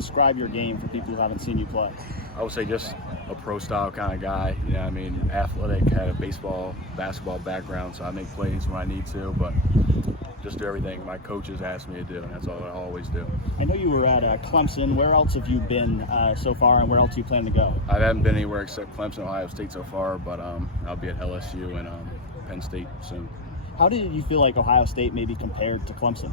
Describe your game for people who haven't seen you play. I would say just a pro-style kind of guy. You know, I mean, athletic, had a baseball, basketball background, so I make plays when I need to, but just do everything my coaches ask me to do, and that's all I always do. I know you were at Clemson. Where else have you been so far, and where else do you plan to go? I haven't been anywhere except Clemson, Ohio State so far, but I'll be at LSU and Penn State soon. How did you feel like Ohio State maybe compared to Clemson?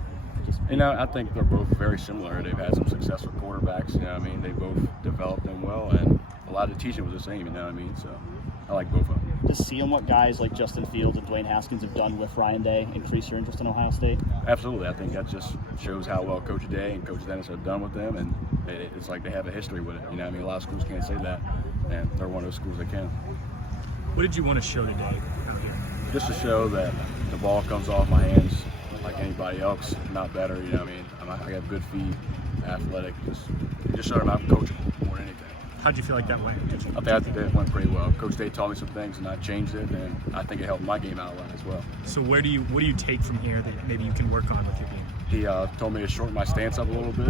You know, I think they're both very similar. They've had some successful quarterbacks, you know what I mean? They both developed them well, and a lot of the teaching was the same, you know what I mean? So I like both of them. Just seeing what guys like Justin Fields and Dwayne Haskins have done with Ryan Day increase your interest in Ohio State? Absolutely. I think that just shows how well Coach Day and Coach Dennis have done with them, and it's like they have a history with it. You know what I mean? A lot of schools can't say that, and they're one of those schools that can. What did you want to show today out here? Just to show that the ball comes off my hands like anybody else, not better, you know what I mean? I got good feet, athletic, just showing I'm coachable more than anything. How'd you feel like that went? I think it went pretty well. Coach Day taught me some things and I changed it, and I think it helped my game out a lot as well. So what do you take from here that maybe you can work on with your game? He told me to shorten my stance up a little bit,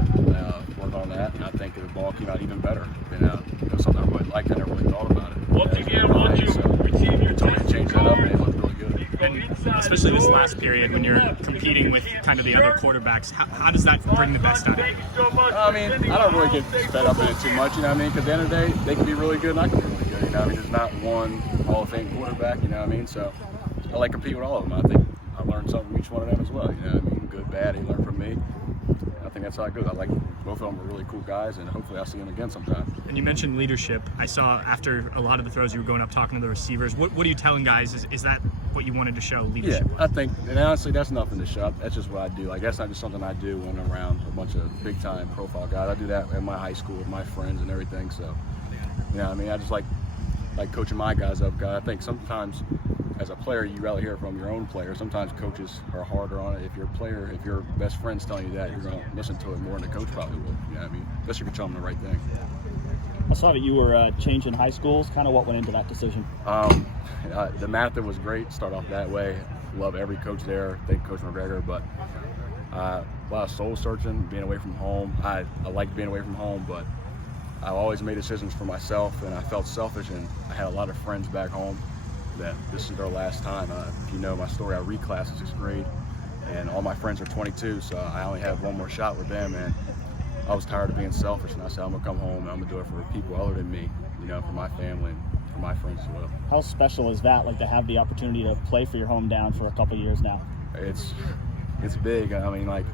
work on that, and I think the ball came out even better. You know, it was something I really liked. I never really thought about it. Once again, once you receive your he told me to change that up, and it looked really good. And especially this last period when you're competing with kind of the other quarterbacks, how does that bring the best out of you? I mean, I don't really get fed up in it too much, you know what I mean? Because at the end of the day, they can be really good and I can be really good, you know what I mean? There's not one Hall of Fame quarterback, you know what I mean? So I like competing with all of them. I think I learned something from each one of them as well, you know what I mean? Good, bad, they learned from me. I think that's how it goes. I like both of them are really cool guys, and hopefully I'll see them again sometime. And you mentioned leadership. I saw after a lot of the throws you were going up talking to the receivers. What are you telling guys? Is that what you wanted to show, leadership? Yeah, I think, and honestly, that's nothing to show. That's just what I do. Like, that's not just something I do when I'm around a bunch of big-time profile guys. I do that at my high school with my friends and everything. So, you know what I mean? I just like coaching my guys up. I think sometimes as a player, you rather hear from your own player. Sometimes coaches are harder on it. If your best friend's telling you that, you're going to listen to it more than the coach probably will. You know what I mean? Unless you can tell them the right thing. I saw that you were changing high schools. Kind of what went into that decision? The Mather was great. Start off that way. Love every coach there. Thank Coach McGregor. But a lot of soul searching, being away from home. I liked being away from home, but I always made decisions for myself, and I felt selfish. And I had a lot of friends back home that this is their last time. If you know my story, I reclassed in 6th grade, and all my friends are 22, so I only have one more shot with them, and I was tired of being selfish, and I said, I'm gonna come home and I'm gonna do it for people other than me, you know, for my family and for my friends as well. How special is that, like to have the opportunity to play for your hometown for a couple of years now? It's big. I mean, like,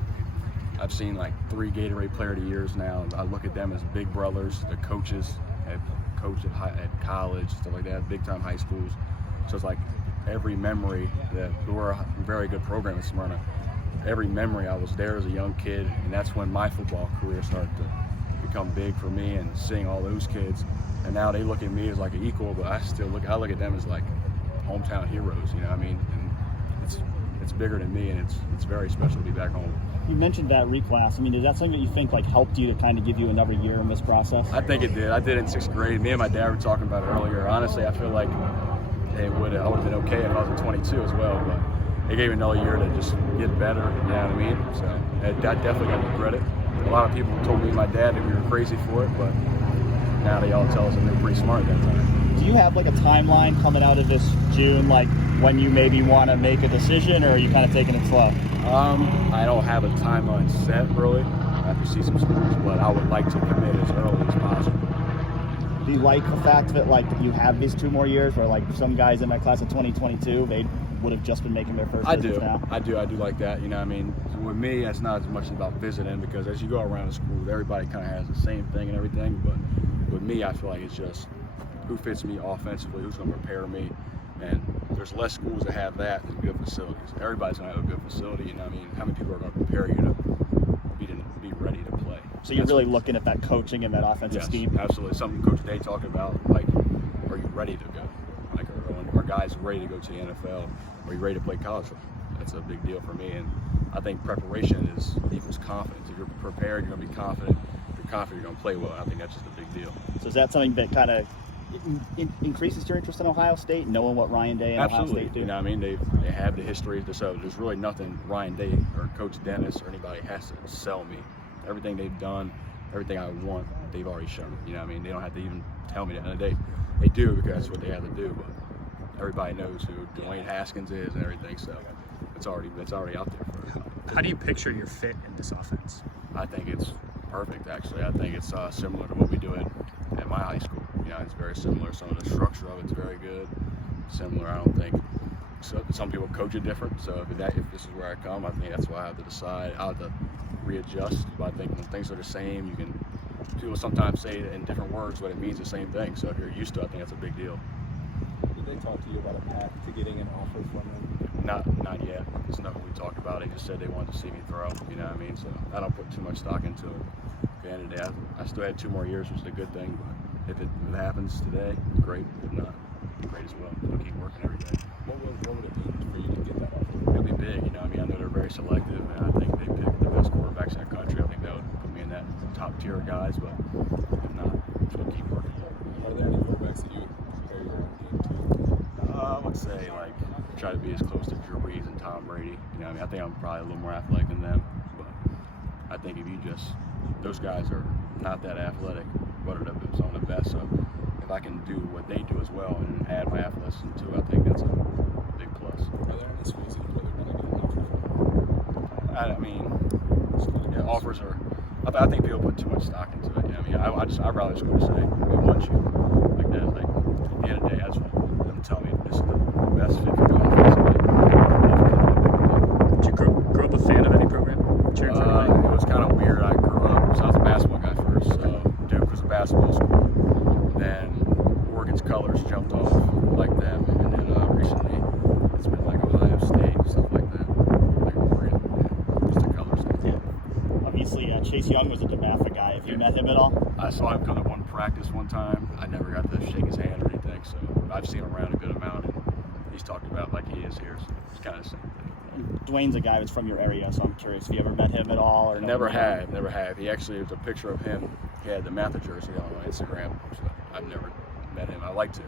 I've seen like 3 Gatorade Player of the Years now. I look at them as big brothers. The coaches have coached at college, stuff like that, big time high schools. So it's like every memory that we're a very good program in Smyrna. Every memory, I was there as a young kid, and that's when my football career started to become big for me, and seeing all those kids. And now they look at me as like an equal, but I look at them as like hometown heroes, you know what I mean? And it's bigger than me, and it's very special to be back home. You mentioned that reclass. I mean, is that something that you think like helped you to kind of give you another year in this process? I think it did. I did it in 6th grade. Me and my dad were talking about it earlier. Honestly, I feel like I would have been okay if I was in 22 as well, but it gave me another year to just get better, you know what I mean? So I definitely got to regret it. A lot of people told me and my dad that we were crazy for it, but now they all tell us that they're pretty smart at that time. Do you have like a timeline coming out of this June, like when you maybe want to make a decision, or are you kind of taking it slow? I don't have a timeline set really. I have to see some schools, but I would like to commit as early as possible. Do you like the fact that like you have these 2 more years, where like some guys in that class of 2022, they would have just been making their first visits now? I do like that. You know what I mean? With me, it's not as much about visiting, because as you go around the school, everybody kind of has the same thing and everything. But with me, I feel like it's just who fits me offensively, who's going to prepare me. And there's less schools that have that than good facilities. Everybody's going to have a good facility. You know what I mean? How many people are going to prepare you to be ready to play? So you're really looking at that coaching and that offensive scheme? Yes, absolutely. Something Coach Day talked about, like, are you ready to go? Like, are guys ready to go to the NFL? Are you ready to play college? That's a big deal for me, and I think preparation equals confidence. If you're prepared, you're going to be confident. If you're confident, you're going to play well. I think that's just a big deal. So is that something that kind of increases your interest in Ohio State, knowing what Ryan Day and Absolutely. Ohio State do? You know what I mean? They have the history, so there's really nothing Ryan Day or Coach Dennis or anybody has to sell me. Everything they've done everything I want, they've already shown. You know what I mean? They don't have to even tell me that. And they do because that's what they have to do. But everybody knows who Dwayne Haskins is and everything, so it's already out there for everybody. How do you picture your fit in this offense? I think it's perfect, actually. I think it's similar to what we do at my high school. You know, it's very similar. Some of the structure of it's very good. Similar, I don't think. So some people coach it different. So if this is where I come, I think that's why I have to decide. I have to readjust. But I think when things are the same, people sometimes say it in different words, but it means the same thing. So if you're used to it, I think that's a big deal. Did they talk to you about a path to getting an offer from them? Not yet. It's not what we talked about. They just said they wanted to see me throw. You know what I mean? So I don't put too much stock into it. At the end of the day, I still had 2 more years, which is a good thing. But if it happens today, great. If not, great as well. I'll keep working every day. What would it mean for you to get that offer? It'll be big. You know, I mean, I know they're very selective, and I think they pick the best quarterbacks in the country. I think that would put me in that top tier of guys. But if not, I'll keep working. Are there any quarterbacks that you would compare your own game to? I would say try to be as close to Drew Brees and Tom Brady. You know, I mean, I think I'm probably a little more athletic than them, but I think those guys are not that athletic, but are some of the best. So if I can do what they do as well and add my athleticism too, I think that's a big plus. Are there any schools that you feel they're going to get an offer from? I mean, yeah, offers are. I think people put too much stock into it. You know, I mean, I'd rather just go to say we want you like that. Like at the end of the day, I just want them to tell me this is the best fit for the offense. Did you grow up a fan of any program? Cheering for anybody? It was kind of weird. I grew up, so I was a basketball guy first. So Duke was a basketball school. Then Oregon's colors jumped off like them, and then recently it's been like Ohio State and stuff like that. Like Oregon, yeah, just the colors. Yeah. Obviously, Chase Young was a DeMatha guy. Have you met him at all? I saw him come to one practice one time. I never got to shake his hand or anything, so I've seen him around a good amount, and he's talked about like he is here, so it's kind of the same thing. Dwayne's a guy that's from your area, so I'm curious if you ever met him at all. Or Never have. He actually, there's a picture of him. He had the Matha jersey on Instagram, so I've never met him. I'd like to.